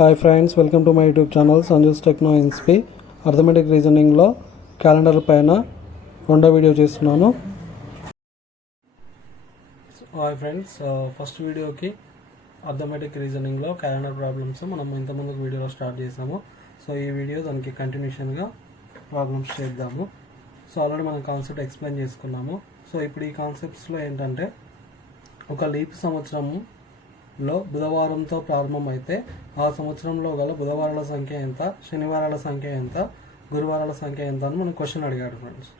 Hi friends, welcome to my YouTube channel Sanju's techno ఇన్స్పీ. Arithmetic రీజనింగ్లో calendar పైన రెండో వీడియో చేస్తున్నాను. హాయ్ ఫ్రెండ్స్, ఫస్ట్ వీడియోకి అర్థమెటిక్ రీజనింగ్లో క్యాలెండర్ ప్రాబ్లమ్స్ మనం ఇంతకుముందుకు వీడియోలో స్టార్ట్ చేసాము. సో ఈ వీడియో దానికి కంటిన్యూషన్గా ప్రాబ్లమ్స్ చేద్దాము. సో ఆల్రెడీ మనం కాన్సెప్ట్ ఎక్స్ప్లెయిన్ చేసుకున్నాము. సో ఇప్పుడు ఈ కాన్సెప్ట్స్లో ఏంటంటే, ఒక లీప్ సంవత్సరంలో బుధవారంతో ప్రారంభమైతే ఆ సంవత్సరంలో గల బుధవారాల సంఖ్య ఎంత, శనివారాల సంఖ్య ఎంత, గురువారాల సంఖ్య ఎంత అని మనం క్వశ్చన్ అడిగాడు ఫ్రెండ్స్.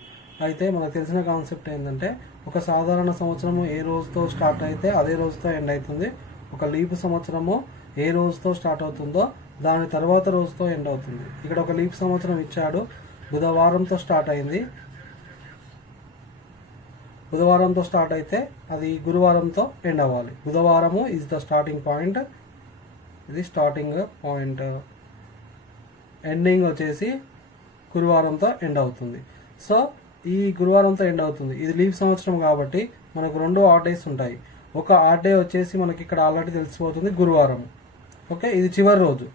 అయితే మనకు తెలిసిన కాన్సెప్ట్ ఏంటంటే, ఒక సాధారణ సంవత్సరము ఏ రోజుతో స్టార్ట్ అయితే అదే రోజుతో ఎండ్ అవుతుంది. ఒక లీప్ సంవత్సరము ఏ రోజుతో స్టార్ట్ అవుతుందో దాని తర్వాత రోజుతో ఎండ్ అవుతుంది. ఇక్కడ ఒక లీప్ సంవత్సరం ఇచ్చాడు, బుధవారంతో స్టార్ట్ అయింది. బుధవారంతో స్టార్ట్ అయితే అది గురువారంతో ఎండ్ అవ్వాలి. బుధవారము ఈజ్ ద స్టార్టింగ్ పాయింట్, ఇది స్టార్టింగ్ పాయింట్, ఎండింగ్ వచ్చేసి గురువారంతో ఎండ్ అవుతుంది. సో ఈ గురువారంతో ఎండ్ అవుతుంది. ఇది లీప్ సంవత్సరం కాబట్టి మనకు 2 ఆడ్ డేస్ ఉంటాయి. ఒక ఆడ్ డే వచ్చేసి మనకి ఇక్కడ ఆల్రెడీ తెలిసిపోతుంది గురువారం. ఓకే, ఇది చివరి రోజు,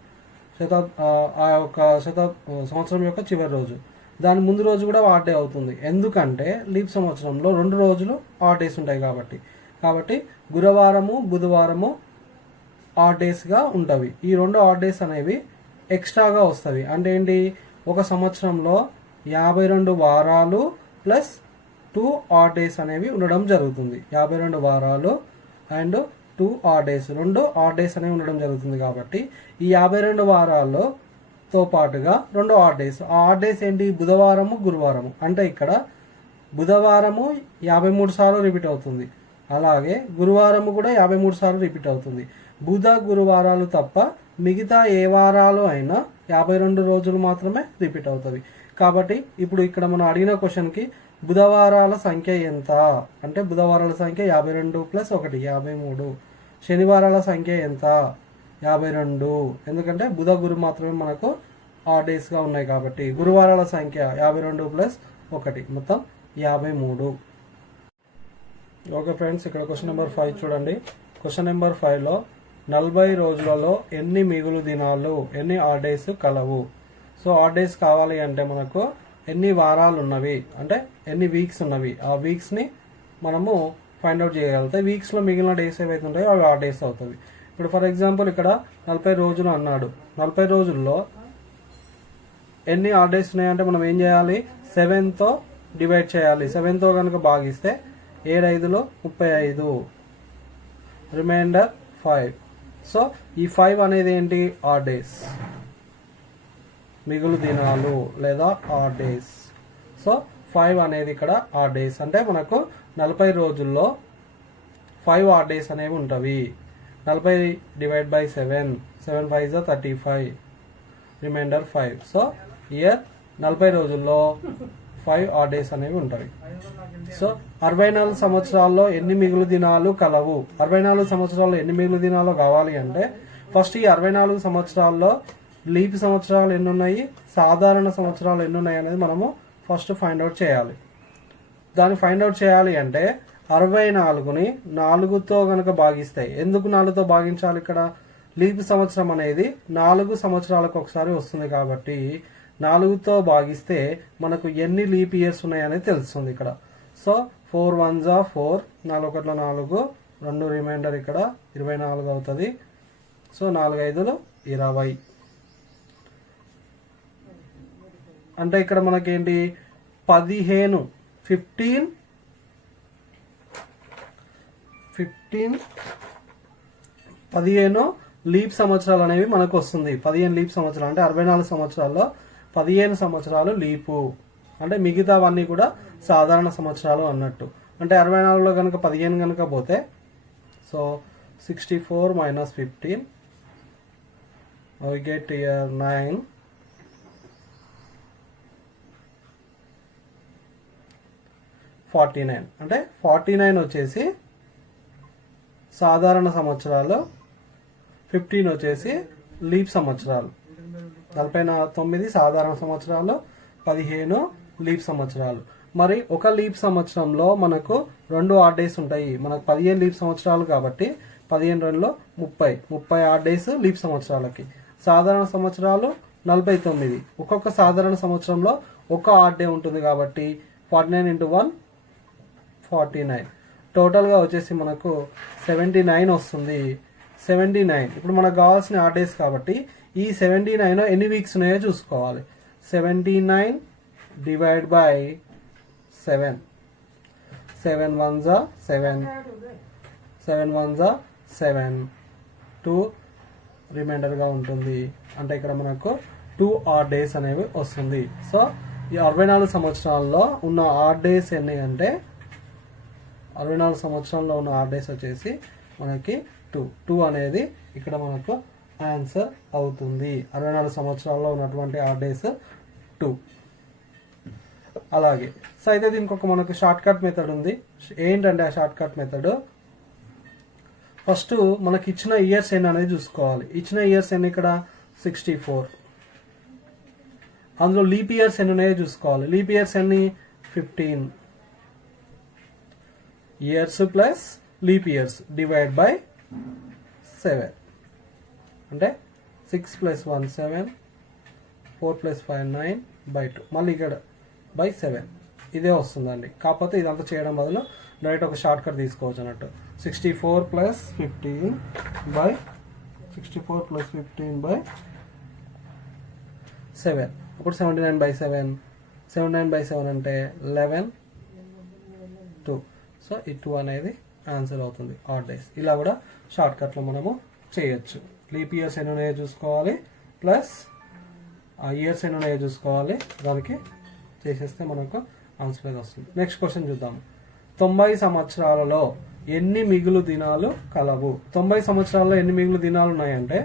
సంవత్సరం యొక్క చివరి రోజు. దాని ముందు రోజు కూడా ఆడ్ డే అవుతుంది, ఎందుకంటే లీప్ సంవత్సరంలో 2 రోజులు ఆడ్ డేస్ ఉంటాయి కాబట్టి గురువారము బుధవారము ఆడ్ డేస్గా ఉంటవి. ఈ 2 ఆడ్ డేస్ అనేవి ఎక్స్ట్రాగా వస్తవి. అంటే ఏంటి, ఒక సంవత్సరంలో 52 వారాలు ప్లస్ 2 ఆడ్ డేస్ అనేవి ఉండడం జరుగుతుంది. 52 వారాలు and 2 odd days, 2 add days అనేవి ఉండడం జరుగుతుంది. కాబట్టి ఈ 52 వారాలతో పాటుగా 2 ఆడ్ డేస్. ఆ ఆడ్ డేస్ ఏంటి, బుధవారము గురువారము. అంటే ఇక్కడ బుధవారము 53 సార్లు రిపీట్ అవుతుంది, అలాగే గురువారము కూడా 53 సార్లు రిపీట్ అవుతుంది. బుధ గురువారాలు తప్ప మిగతా ఏ వారాలు అయినా 52 రోజులు మాత్రమే రిపీట్ అవుతుంది. కాబట్టి ఇప్పుడు ఇక్కడ మనం అడిగిన క్వశ్చన్కి బుధవారాల సంఖ్య ఎంత అంటే, బుధవారాల సంఖ్య 52 + 1 53. శనివారాల సంఖ్య ఎంత, 52, ఎందుకంటే బుధ గురు మాత్రమే మనకు ఆడ్ డేస్గా ఉన్నాయి కాబట్టి. గురువారాల సంఖ్య 52 + 1 మొత్తం 53. ఓకే ఫ్రెండ్స్, ఇక్కడ క్వశ్చన్ నెంబర్ 5 చూడండి. క్వశ్చన్ నెంబర్ 5లో 40 రోజులలో ఎన్ని మిగులు దినాలు, ఎన్ని ఆడ్ డేస్ కలవు. సో ఆడ్ డేస్ కావాలి అంటే మనకు ఎన్ని వారాలు ఉన్నవి, అంటే ఎన్ని వీక్స్ ఉన్నవి, ఆ వీక్స్ని మనము ఫైండ్ అవుట్ చేయగలుగుతాయి. వీక్స్లో మిగిలిన డేస్ ఏవైతే ఉంటాయో అవి ఆడ్ డేస్ అవుతుంది. ఇప్పుడు ఫర్ ఎగ్జాంపుల్ ఇక్కడ 40 రోజులు అన్నాడు. 40 రోజుల్లో ఎన్ని ఆడ్ డేస్ ఉన్నాయంటే మనం ఏం చేయాలి, 7తో డివైడ్ చేయాలి. 7తో కనుక భాగిస్తే 7 5 35, రిమైండర్ 5. సో ఈ 5 అనేది ఏంటి, ఆడ్ డేస్, మిగులు దినాలు లేదా ఆడ్ డేస్. సో 5 అనేది ఇక్కడ ఆడ్ డేస్. అంటే మనకు 40 రోజుల్లో 5 ఆడ్ డేస్ అనేవి ఉంటవి. 40 divide by 7, 7 5 35, remainder 5. So year 40 రోజుల్లో 5 ఆడ్ డేస్ అనేవి ఉంటాయి. సో 64 సంవత్సరాల్లో ఎన్ని మిగులు దినాలు కలవు. 64 సంవత్సరాల్లో ఎన్ని మిగులు దినాలు కావాలి అంటే, ఫస్ట్ ఈ 64 సంవత్సరాల్లో లీప్ సంవత్సరాలు ఎన్ని ఉన్నాయి, సాధారణ సంవత్సరాలు ఎన్ని ఉన్నాయి అనేది మనము ఫస్ట్ ఫైండ్ అవుట్ చేయాలి. దాన్ని ఫైండ్ అవుట్ చేయాలి అంటే 64ని 4తో కనుక భాగిస్తాయి. ఎందుకు 4తో భాగించాలి, ఇక్కడ లీప్ సంవత్సరం అనేది 4 సంవత్సరాలకు ఒకసారి వస్తుంది కాబట్టి 4తో భాగిస్తే మనకు ఎన్ని లీప్ ఇయర్స్ ఉన్నాయి అనేది తెలుస్తుంది ఇక్కడ. సో 4 1s 4, 4 1 4, 2 రిమైండర్ ఇక్కడ 24 అవుతుంది. సో 4 5 20. అంటే ఇక్కడ మనకేంటి 15 లీప్ సంవత్సరాలు అనేవి మనకు వస్తుంది. 15 లీప్ సంవత్సరాలు అంటే 64 సంవత్సరాల్లో 15 సంవత్సరాలు లీపు, అంటే మిగతావన్నీ కూడా సాధారణ సంవత్సరాలు అన్నట్టు. అంటే 64లో కనుక 15 కనుక పోతే, సో 64 - 15 we get here 9. 49 అంటే 49 వచ్చేసి సాధారణ సంవత్సరాలు, 15 వచ్చేసి లీప్ సంవత్సరాలు. 49 సాధారణ సంవత్సరాలు, 15 లీప్ సంవత్సరాలు. మరి ఒక లీప్ సంవత్సరంలో మనకు 2 ఆడ్ డేస్ ఉంటాయి. మనకు 15 లీప్ సంవత్సరాలు కాబట్టి 15 2 30 ఆడ్ డేస్ లీప్ సంవత్సరాలకి. సాధారణ సంవత్సరాలు 49. ఒక్కొక్క సాధారణ సంవత్సరంలో ఒక ఆడ్ డే ఉంటుంది కాబట్టి 49 × 1 49. టోటల్గా వచ్చేసి మనకు 79 వస్తుంది. 79 ఇప్పుడు మనకు కావాల్సిన ఆడ్ డేస్ కాబట్టి ఈ 79 ఎన్ని వీక్స్ ఉన్నాయో చూసుకోవాలి. 79 డివైడ్ బై 7. 7 1s 7. 7 1s 7. 2 రిమైండర్గా ఉంటుంది. అంటే ఇక్కడ మనకు 2 ఆడ్ డేస్ అనేవి వస్తుంది. సో ఈ 64 సంవత్సరాల్లో ఉన్న ఆడ్ డేస్ ఎన్ని అంటే 64 సంవత్సరాల్లో ఉన్న ఆడ్ డేస్ వచ్చేసి మనకి 2 అనేది ఇక్కడ మనకు ఆన్సర్ అవుతుంది. 64 సంవత్సరాల్లో ఉన్నటువంటి ఆడ్ డేస్ 2. అలాగే సో అయితే దీనికి ఒక మనకు షార్ట్ కట్ మెథడ్ ఉంది. ఏంటంటే ఆ షార్ట్ కట్ మెథడ్, ఫస్ట్ మనకి ఇచ్చిన ఇయర్స్ ఎన్ని అనేది చూసుకోవాలి. ఇచ్చిన ఇయర్స్ ఎన్ని ఇక్కడ 64. అందులో లీప్ ఇయర్స్ ఎన్ని ఉన్నాయో చూసుకోవాలి. లీప్ ఇయర్స్ ఎన్ని 15 years plus leap years divide by 7. అంటే 6 + 1 7, 4 + 5 9 by 2. మళ్ళీ ఇక్కడ by 7 ఇదే వస్తుందండి. కాకపోతే ఇదంతా చేయడం బదులు డైరెక్ట్ ఒక షార్ట్ కట్ తీసుకోవచ్చు అన్నట్టు. 64 + 15 by 7. అప్పుడు 79 by 7. 79 by 7 అంటే 11 2. సో ఈ 2 అనేది ఆన్సర్ అవుతుంది ఆడ్ డేస్. ఇలా కూడా షార్ట్ కట్లో మనము చేయొచ్చు. లీప్ ఇయర్స్ ఎన్ని ఉన్నాయో చూసుకోవాలి, ప్లస్ ఆ ఇయర్స్ ఎన్ని ఉన్నాయో చూసుకోవాలి. దానికి చేసేస్తే మనకు ఆన్సర్ అనేది వస్తుంది. నెక్స్ట్ క్వశ్చన్ చూద్దాం. 90 సంవత్సరాలలో ఎన్ని మిగులు దినాలు కలవు? 90 సంవత్సరాల్లో ఎన్ని మిగులు దినాలు ఉన్నాయంటే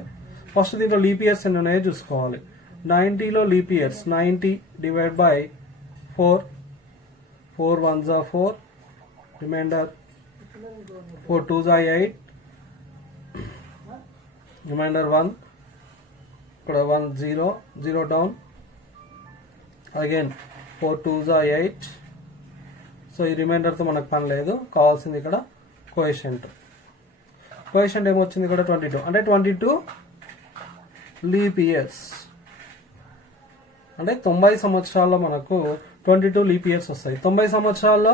ఫస్ట్ దీంట్లో లీప్ ఇయర్స్ ఎన్ని ఉన్నాయో చూసుకోవాలి. 90లో leap years 90 divide by 4. 4 1s 4, remainder 4 2s 8, remainder 1, ఇక్కడ 1 0 0 డౌన్, అగైన్ 4 2s 8. సో ఈ రిమైండర్తో మనకు పని లేదు, కావాల్సింది ఇక్కడ కోఎఫిషియంట్. కోఎఫిషియంట్ ఏమొచ్చింది ఇక్కడ 22. అంటే 22 లీప్ ఇయర్స్. అంటే 90 సంవత్సరాల్లో మనకు 22 లీప్ ఇయర్స్ వస్తాయి. 90 సంవత్సరాల్లో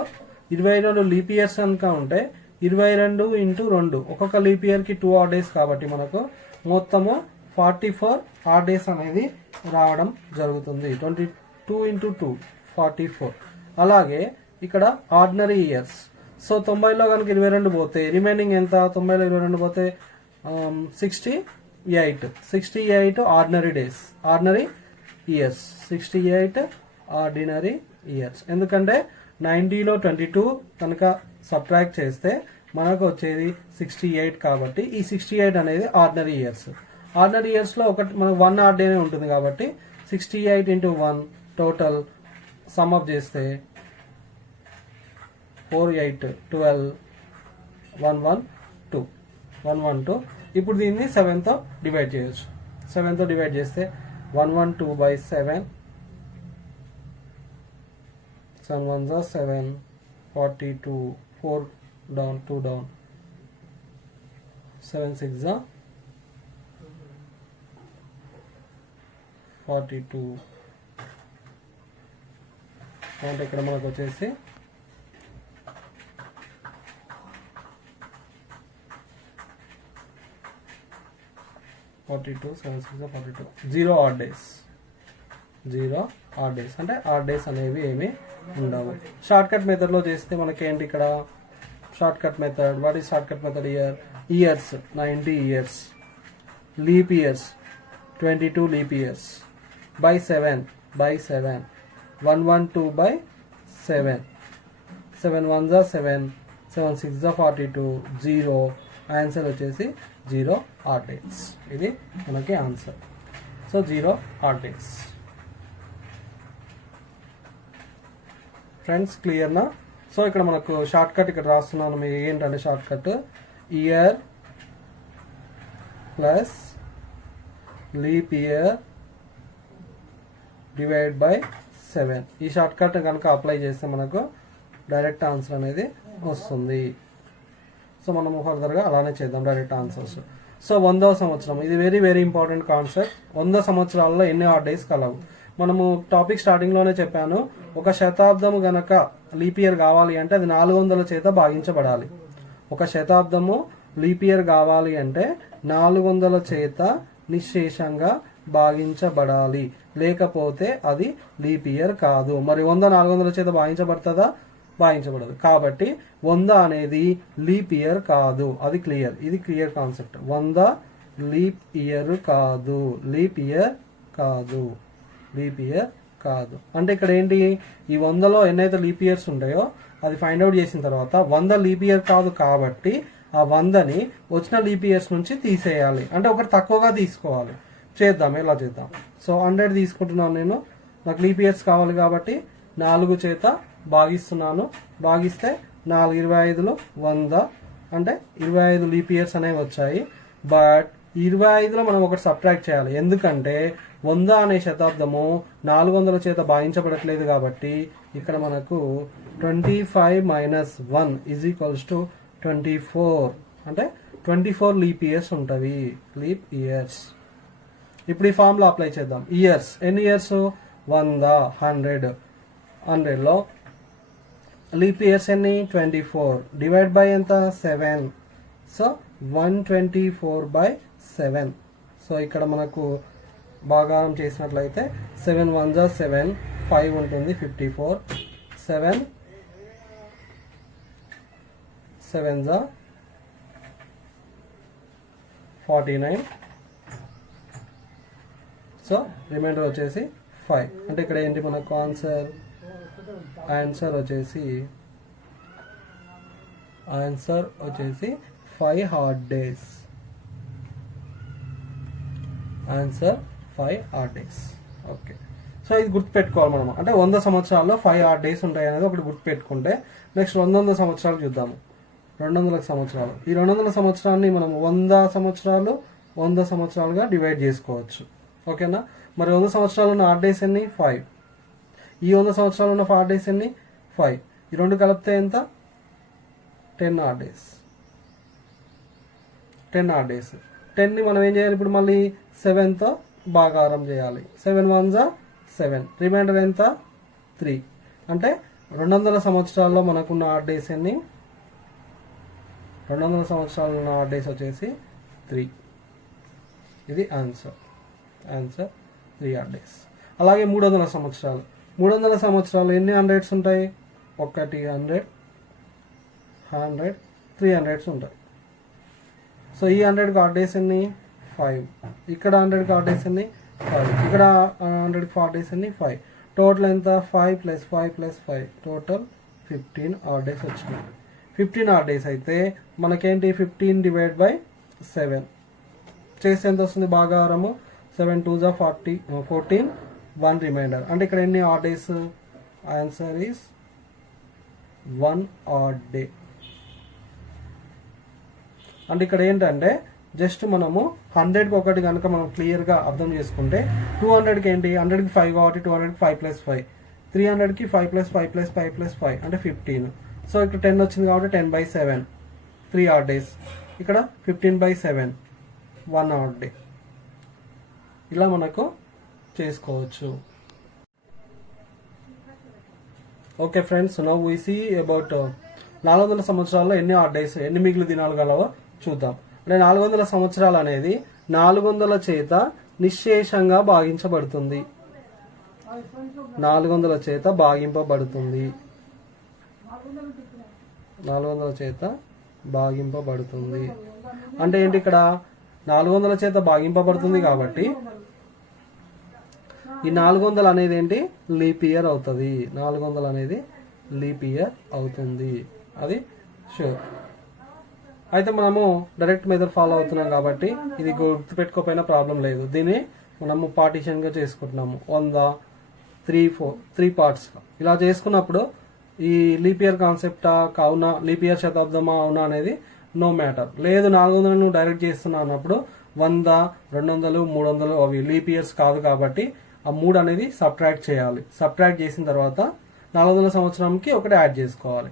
22 లీప్ ఇయర్స్ కనుక ఉంటే 22 × 2 ఒక్కొక్క లీప్ ఇయర్కి 2 ఆడ్ డేస్ కాబట్టి మనకు మొత్తము 44 ఆడ్ డేస్ అనేది రావడం జరుగుతుంది. 22 × 2 44. అలాగే ఇక్కడ ఆర్డినరీ ఇయర్స్. సో 90లో కనుక 22 పోతే రిమైనింగ్ ఎంత? 90లో 22 పోతే 68 ordinary days, ordinary years. 68 ordinary years. ఎందుకంటే 90లో 22 కనుక సబ్ట్రాక్ట్ చేస్తే మనకు వచ్చేది 68 కాబట్టి ఈ 68 అనేది ఆర్డినరీ ఇయర్స్. ఆర్డినరీ ఇయర్స్లో ఒకటి మనకు 1 ఆడ్ డేనే ఉంటుంది కాబట్టి 68 × 1 టోటల్ సమ్ అప్ చేస్తే 4 8 12 112 112. ఇప్పుడు దీన్ని 7తో డివైడ్ చేయొచ్చు. 7తో డివైడ్ చేస్తే 112 by 7. 7 1s 7, 42, 4 down 2 down, 7 6s 42. అంటే ఇక్కడ మనకు వచ్చేసి 42 7 6 42. 0 ఆడ్ డేస్. 0 ఆడ్ డేస్ అంటే ఆడ్ డేస్ అనేవి ఏమి ఉండవు. షార్ట్ కట్ మెథడ్లో చేస్తే మనకేంటి ఇక్కడ short cut method? What is short cut method? Years 90 years, leap years 22 leap years, by 7 112 by 7. 7 1s 7, 7 6s 42, 0. Answer వచ్చేసి 0 ఆడ్ డేస్. ఇది మనకి answer. So 0 odd days. Friends క్లియర్నా? సో ఇక్కడ మనకు షార్ట్ కట్ ఇక్కడ రాస్తున్నాను. మీకు ఏంటంటే shortcut year plus leap year divide by 7. ఈ షార్ట్ కట్ కనుక అప్లై చేస్తే మనకు డైరెక్ట్ ఆన్సర్ అనేది వస్తుంది. సో మనము ఫర్దర్గా అలానే చేద్దాం డైరెక్ట్ ఆన్సర్స్. సో 100వ సంవత్సరం, ఇది వెరీ వెరీ ఇంపార్టెంట్ కాన్సెప్ట్. 100 సంవత్సరాల్లో ఎన్ని ఆడ్ డేస్ కలవు? మనము టాపిక్ స్టార్టింగ్ లోనే చెప్పాను, ఒక శతాబ్దము గనక లీప్ ఇయర్ కావాలి అంటే అది 400 చేత భాగించబడాలి. ఒక శతాబ్దము లీప్ ఇయర్ కావాలి అంటే 400 చేత నిశ్శేషంగా భాగించబడాలి, లేకపోతే అది లీప్ ఇయర్ కాదు. మరి 100 400 చేత భాగించబడుతుందా? భాగించబడదు. కాబట్టి 100 అనేది లీప్ ఇయర్ కాదు, అది క్లియర్. ఇది క్లియర్ కాన్సెప్ట్. 100 లీప్ ఇయర్ కాదు, లీప్ ఇయర్ కాదు, లీప్ ఇయర్ కాదు. అంటే ఇక్కడ ఏంటి, ఈ 100లో ఎన్నైతే లీప్ ఇయర్స్ ఉంటాయో అది ఫైండ్ అవుట్ చేసిన తర్వాత 100 లీప్ ఇయర్ కాదు కాబట్టి ఆ 100ని వచ్చిన లీప్ ఇయర్స్ నుంచి తీసేయాలి. అంటే ఒకటి తక్కువగా తీసుకోవాలి. చేద్దాం, ఎలా చేద్దాం. సో 100 తీసుకుంటున్నాను నేను, నాకు లీప్ ఇయర్స్ కావాలి కాబట్టి 4 చేత భాగిస్తున్నాను. భాగిస్తే 4 25లు 100, అంటే 25 లీప్ ఇయర్స్ అనేవి వచ్చాయి. బట్ 25లో మనం ఒకటి సబ్ట్రాక్ట్ చేయాలి, ఎందుకంటే 100 అనే శతాబ్దము 400 చేత భాగించబడట్లేదు కాబట్టి ఇక్కడ మనకు 25 - 1 = 24, అంటే 24 లీప్ ఇయర్స్ ఉంటవి. Leap years. ఇప్పుడు ఈ ఫార్ములా అప్లై చేద్దాం. ఇయర్స్, ఎన్ని ఇయర్స్? 100, 100. 100లో లీప్ ఇయర్స్ ఎన్ని? 24. డివైడ్ బై ఎంత? 7. సో 124/7. సో ఇక్కడ మనకు భాగారం చేసినట్లయితే 7 1 జా 7, 5 ఉంటుంది 54, 7 7 జా 49. సో రిమైండర్ వచ్చేసి 5. అంటే ఇక్కడ ఏంటి మనకు ఆన్సర్ వచ్చేసి 5 hard days. Answer 5 hard days. Okay, so ఇది గుర్తుపెట్టుకోవాలి మనం. అంటే 100 సంవత్సరాల్లో 5 హార్డ్ డేస్ ఉంటాయి అనేది ఒకటి గుర్తుపెట్టుకుంటే నెక్స్ట్ 200 సంవత్సరాలు చూద్దాము. 200 సంవత్సరాలు. ఈ 200 సంవత్సరాన్ని మనం 100 సంవత్సరాలుగా డివైడ్ చేసుకోవచ్చు. ఓకేనా? మరి 100 సంవత్సరాలు ఉన్న హార్డ్ డేస్ ఎన్ని? 5. ఈ 100 సంవత్సరాలు ఉన్న హార్డ్ డేస్ ఎన్ని? 5. ఈ రెండు కలిపితే ఎంత? 10 హార్డ్ డేస్. 10 hard days. 10ని మనం ఏం చేయాలి ఇప్పుడు? మళ్ళీ 7తో భాగారం చేయాలి. 7 1 జా 7. రిమైండర్ ఎంత? 3. అంటే 200 సంవత్సరాల్లో మనకున్న హార్డ్ డేస్ ఎన్ని? 200 సంవత్సరాలు ఉన్న హార్డ్ డేస్ వచ్చేసి 3. ఇది ఆన్సర్ 3 హార్డ్ డేస్. అలాగే 300 సంవత్సరాలు. 300 సంవత్సరాలు ఎన్ని హండ్రెడ్స్ ఉంటాయి? 100, 100, 300 ఉంటాయి. సో ఈ 100కి హార్డ్ డేస్ ఎన్ని? 5. ఇక్కడ 100కి హార్డ్ డేస్ ఎన్ని? 5. ఇక్కడ 100కి హార్డ్ డేస్ ఎన్ని? 5. టోటల్ ఎంత? 5 + 5 + 5 టోటల్ 15 హార్డ్ డేస్ వచ్చినాయి. 15 హార్డ్ డేస్ అయితే మనకేంటి? 15 డివైడ్ బై 7 చేస్తే ఎంత వస్తుంది భాగాహారము? 7 2 జా 14, 1 రిమైండర్. అంటే ఇక్కడ ఎన్ని hard days? Answer is 1 hard day. అంటే ఇక్కడ ఏంటంటే జస్ట్ మనము 100కి ఒకటి కనుక మనం క్లియర్గా అర్థం చేసుకుంటే 200కి ఏంటి? 100కి 5 కాబట్టి 200కి 5 + 5, 300కి 5 + 5 + 5 + 5 అంటే 15. సో ఇక్కడ 10 వచ్చింది కాబట్టి 10/7 3 హార్డ్ డేస్. ఇక్కడ 15/7 1 హార్డ్ డే. ఇలా మనకు చేసుకోవచ్చు. Okay friends, now we see about 400 సంవత్సరాల్లో ఎన్ని హార్డ్ డేస్, ఎన్ని మిగిలిన దినాలు గలవో చూద్దాం. అంటే 400 సంవత్సరాలు అనేది 400 చేత నిశ్శేషంగా భాగించబడుతుంది. 400 చేత భాగింపబడుతుంది. 400 చేత భాగింపబడుతుంది అంటే ఏంటి? ఇక్కడ 400 చేత భాగింపబడుతుంది కాబట్టి ఈ 400 అనేది ఏంటి? లీప్ ఇయర్ అవుతుంది. 400 అనేది లీప్ ఇయర్ అవుతుంది, అది షూర్. అయితే మనము డైరెక్ట్ మెథడ్ ఫాలో అవుతున్నాం కాబట్టి ఇది గుర్తుపెట్టుకోకపోయినా ప్రాబ్లం లేదు. దీన్ని మనము పార్టీషన్గా చేసుకుంటున్నాము. 100 3 పార్ట్స్ ఇలా చేసుకున్నప్పుడు ఈ లీప్ ఇయర్ కాన్సెప్టా కావునా, లీప్ ఇయర్ శతాబ్దమా అవునా అనేది నో మ్యాటర్. లేదు 400 నువ్వు డైరెక్ట్ చేస్తున్నా అన్నప్పుడు 100 200 300 అవి లీప్ ఇయర్స్ కాదు కాబట్టి ఆ 3 అనేది సబ్ట్రాక్ట్ చేయాలి. సబ్ట్రాక్ట్ చేసిన తర్వాత 400 సంవత్సరంకి ఒకటి యాడ్ చేసుకోవాలి.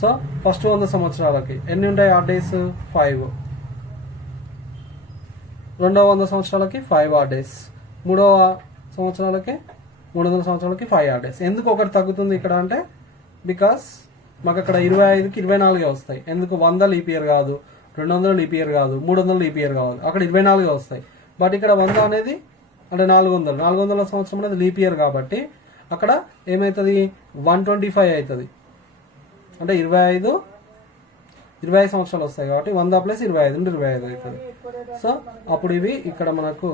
సో ఫస్ట్ 100 సంవత్సరాలకి ఎన్ని ఉంటాయి హార్డ్ డేస్? 5. రెండవ 100 సంవత్సరాలకి 5 odd days, మూడవ సంవత్సరాలకి 300 సంవత్సరాలకి 5 odd days. ఎందుకు ఒకటి తగ్గుతుంది ఇక్కడ అంటే బికాస్ మాకు అక్కడ 25కి 24 వస్తాయి. ఎందుకు 100 లీప్ ఇయర్ కాదు, 200 లీప్ ఇయర్ కాదు, 300 లీప్ ఇయర్ కాదు, అక్కడ 24 వస్తాయి. బట్ ఇక్కడ 100 అనేది అంటే 400 సంవత్సరం అనేది లీప్ ఇయర్ కాబట్టి అక్కడ ఏమవుతుంది 125 అవుతుంది. అంటే 25 సంవత్సరాలు వస్తాయి కాబట్టి 100 + 25 25 అవుతుంది. సో అప్పుడు ఇవి ఇక్కడ మనకు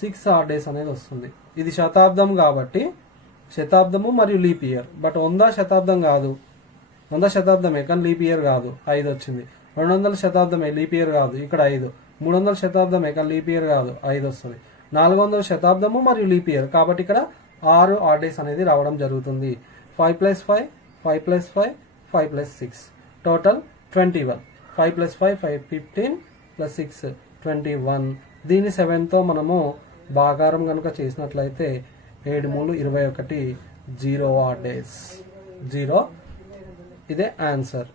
6 odd days అనేది వస్తుంది. ఇది శతాబ్దం కాబట్టి శతాబ్దము మరియు లీప్ ఇయర్. బట్ 100 శతాబ్దం కాదు, 100 శతాబ్దమే కానీ లీప్ ఇయర్ కాదు, 5 వచ్చింది. 200 శతాబ్దమే లీప్ ఇయర్ కాదు, ఇక్కడ 5. 300 శతాబ్దమే కానీ లీప్ ఇయర్ కాదు, 5 వస్తుంది. 400 శతాబ్దము మరియు లీప్ ఇయర్ కాబట్టి ఇక్కడ 6 odd days అనేది రావడం జరుగుతుంది. 5 + 5 5 + 5 5 + 6 టోటల్ 21. 5 + 5 5 15 + 6 21. దీన్ని 7తో మనము భాగారం కనుక చేసినట్లయితే 7 3 21 0 odd days. 0 ఇదే ఆన్సర్.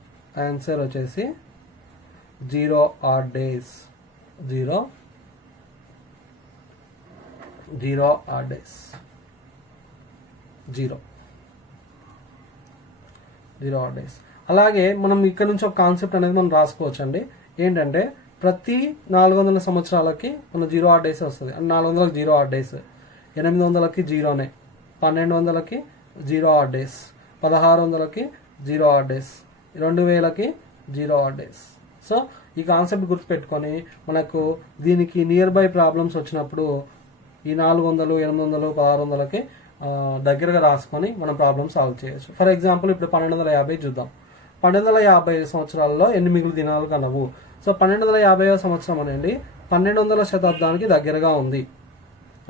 ఆన్సర్ వచ్చేసి 0 odd days. 0 odd days. 0 odd days. అలాగే మనం ఇక్కడ నుంచి ఒక కాన్సెప్ట్ అనేది మనం రాసుకోవచ్చు అండి. ఏంటంటే ప్రతి 400 సంవత్సరాలకి మన 0 odd days వస్తుంది. 400కి 0 odd days, 800కి 0నే, 1200కి 0 odd days, 1600కి 0 odd days, 2000కి 0 odd days. So ఈ కాన్సెప్ట్ గుర్తుపెట్టుకొని మనకు దీనికి నియర్ బై ప్రాబ్లమ్స్ వచ్చినప్పుడు ఈ 400 800 1600కి దగ్గరగా రాసుకొని మనం ప్రాబ్లమ్ సాల్వ్ చేయొచ్చు. ఫర్ ఎగ్జాంపుల్ ఇప్పుడు 1250 చూద్దాం. 1250 సంవత్సరాల్లో ఎన్ని మిగులు దినాలు కలవు? సో 1250వ సంవత్సరం అనేది 1200 శతాబ్దానికి దగ్గరగా ఉంది.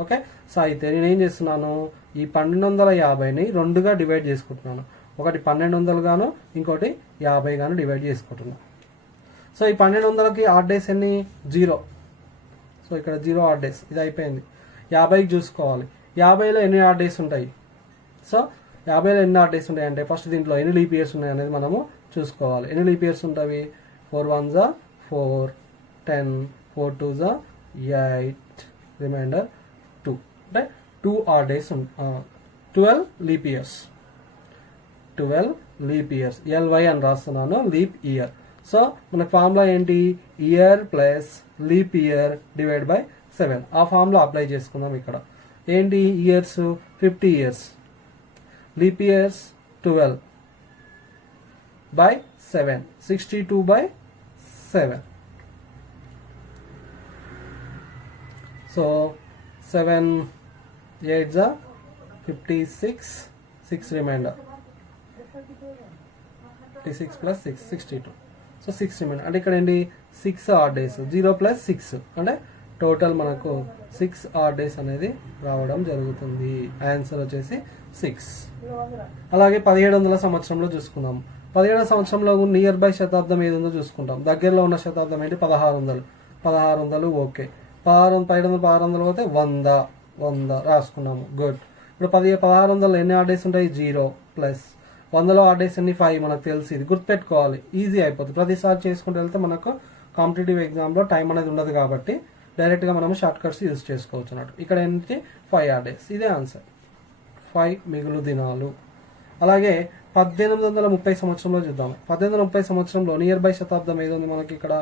ఓకే, సో అయితే నేనేం చేస్తున్నాను, ఈ 1250ని 2గా డివైడ్ చేసుకుంటున్నాను. ఒకటి 1200 గాను ఇంకోటి 50 గాను డివైడ్ చేసుకుంటున్నాను. సో ఈ 1200కి odd days ఎన్ని? 0. సో ఇక్కడ 0 odd days. ఇది అయిపోయింది. 50కి చూసుకోవాలి. 50లో ఎన్ని odd days ఉంటాయి? సో 50లో ఎన్ని odd days ఉంటాయి అంటే ఫస్ట్ దీంట్లో ఎన్ని లీప్ ఇయర్స్ ఉన్నాయి అనేది మనము చూసుకోవాలి. ఎన్ని లీప్ ఇయర్స్ ఉంటాయి? 4 1s 4, 10, 4 2s 8, రిమైండర్ 2. అంటే 2 odd days, 12 leap years. 12 leap years, LY అని రాస్తున్నాను, లీప్ ఇయర్. సో మనకు ఫార్ములా ఏంటి? Year plus leap year divide by 7. ఆ ఫార్ములా అప్లై చేసుకుందాం. ఇక్కడ ఏంటి? Years 50 years, leap years 12 by 7, 62 by 7. So 7 8s 56, 6 remainder, 56 plus 6 62. So 6 reminder అంటే ఇక్కడ ఏంటి 6 odd days. 0 + 6 అంటే టోటల్ మనకు 6 odd days అనేది రావడం జరుగుతుంది. ఆన్సర్ వచ్చేసి 6. అలాగే 1700 సంవత్సరంలో చూసుకుందాం. 17వ సంవత్సరంలో నియర్ బై శతాబ్దం ఏది ఉందో చూసుకుంటాం. దగ్గరలో ఉన్న శతాబ్దం ఏంటి? 1600. 1600 ఓకే. 1600 పోతే 100 రాసుకున్నాము. గుడ్. ఇప్పుడు 1600 ఎన్ని odd days ఉంటాయి? 0 ప్లస్ 100లో odd days ఎన్ని? 5. మనకు తెలిసి ఇది గుర్తుపెట్టుకోవాలి, ఈజీ అయిపోతుంది. ప్రతిసారి చేసుకుంటూ వెళ్తే మనకు కాంపిటేటివ్ ఎగ్జామ్లో టైం అనేది ఉండదు కాబట్టి డైరెక్ట్గా మనము షార్ట్ కట్స్ యూజ్ చేసుకోవచ్చు అన్నట్టు. ఇక్కడ ఏంటి? 5 odd days. ఇదే ఆన్సర్. 5 మిగులు దినాలు. అలాగే 1830 సంవత్సరంలో చూద్దాం. 1830 సంవత్సరంలో నియర్ బై శతాబ్దం ఏది ఉంది మనకి ఇక్కడ?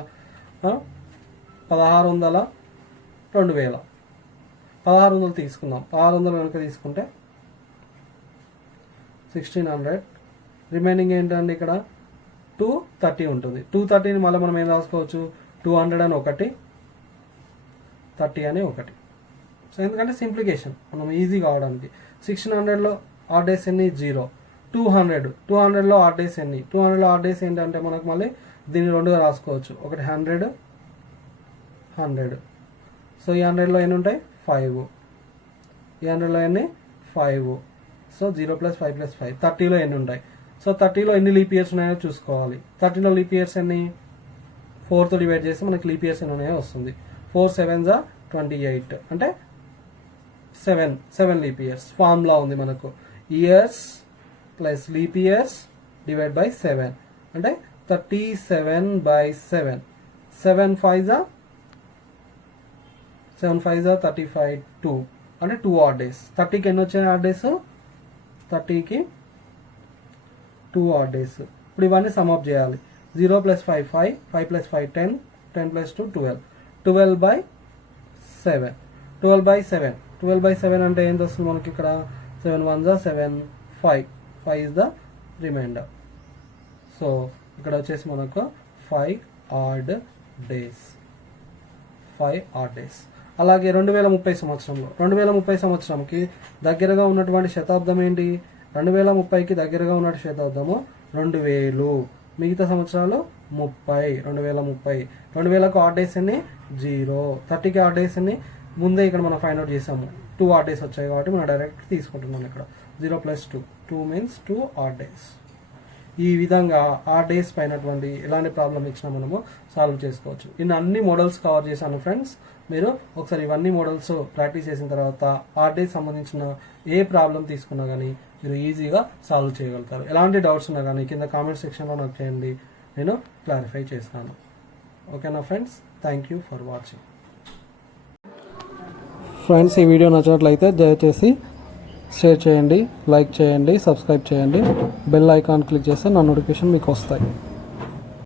1600 2000. 1600 తీసుకుందాం. 1600 కనుక తీసుకుంటే 1600. రిమైనింగ్ ఏంటండి ఇక్కడ? 230 ఉంటుంది. 230ని మళ్ళీ మనం ఏం రాసుకోవచ్చు? 200 అని 1, 30 అని 1. సో ఎందుకంటే సింప్లికేషన్ మనం ఈజీ కావడానికి. 1600లో odd days ఎన్ని? 0. 200లో odd days ఎన్ని? 200లో odd days ఏంటంటే మనకు మళ్ళీ దీన్ని 2గా రాసుకోవచ్చు. ఒకటి 100 100. సో ఈ 100లో ఎన్ని ఉంటాయి? 5. ఈ 100లో ఎన్ని? 5. సో 0 + 5 + 5. 30లో ఎన్ని ఉంటాయి? సో 30లో ఎన్ని లీప్ ఇయర్స్ ఉన్నాయో చూసుకోవాలి. 30లో లీప్ ఇయర్స్ ఎన్ని? 4తో డివైడ్ చేస్తే మనకి లీప్ ఇయర్స్ ఎన్ని ఉన్నాయో వస్తుంది. 4 7s 28 అంటే 7 లీప్ ఇయర్స్. ఫార్ములా ఉంది మనకు, years plus leap years divide by 7 అంటే 37/7. 7 5s 7 5 35 2 అంటే 2 ఆడ్ డేస్. 30కి ఎన్ని వచ్చాయి ఆడ్ డేస్? 30కి 2 odd days. ఇప్పుడు ఇవన్నీ సమ్అప్ చేయాలి. 0 + 5 5, 5 + 5 10, 10 + 2 12, 12/7, 12/7. 12/7 అంటే ఏంటి వస్తుంది మనకి ఇక్కడ? 7 1 7, 5 is the remainder. సో ఇక్కడ వచ్చేసి మనకు 5 ఆడ్ డేస్. అలాగే 2030 సంవత్సరంలో, 2030 సంవత్సరంకి దగ్గరగా ఉన్నటువంటి శతాబ్దం ఏంటి? 2030కి దగ్గరగా ఉన్న శతాబ్దము 2000. మిగతా సంవత్సరాలు 30. 2030. 2000కు ఆడ్ డేస్ ఎన్ని? 0. 30కి ఆడ్ డేస్ ఎన్ని? ముందే ఇక్కడ మనం ఫైండ్ అవుట్ చేసాము. 2 ఆడ్ డేస్ వచ్చాయి కాబట్టి మనం డైరెక్ట్ తీసుకుంటున్నాం ఇక్కడ. 0 + 2, 2 means 2 ఆడ్ డేస్. ఈ విధంగా ఆ డేస్ పైనటువంటి ఎలాంటి ప్రాబ్లం ఇచ్చినా మనము సాల్వ్ చేసుకోవచ్చు. ఇన్ని అన్ని మోడల్స్ కవర్ చేశాను ఫ్రెండ్స్. మీరు ఒకసారి ఇవన్నీ మోడల్స్ ప్రాక్టీస్ చేసిన తర్వాత ఆ డేస్ సంబంధించిన ఏ ప్రాబ్లం తీసుకున్నా కానీ మీరు ఈజీగా సాల్వ్ చేయగలుగుతారు. ఎలాంటి డౌట్స్ ఉన్నా కానీ కింద కామెంట్ సెక్షన్లో నాకు చేయండి, నేను క్లారిఫై చేస్తాను. ఓకేనా friends? Thank you for watching. Friends, ఈ వీడియో నచ్చినట్లయితే దయచేసి షేర్ చేయండి, లైక్ చేయండి, సబ్స్క్రైబ్ చేయండి. బెల్ ఐకాన్ క్లిక్ చేస్తే నా నోటిఫికేషన్ మీకు వస్తాయి.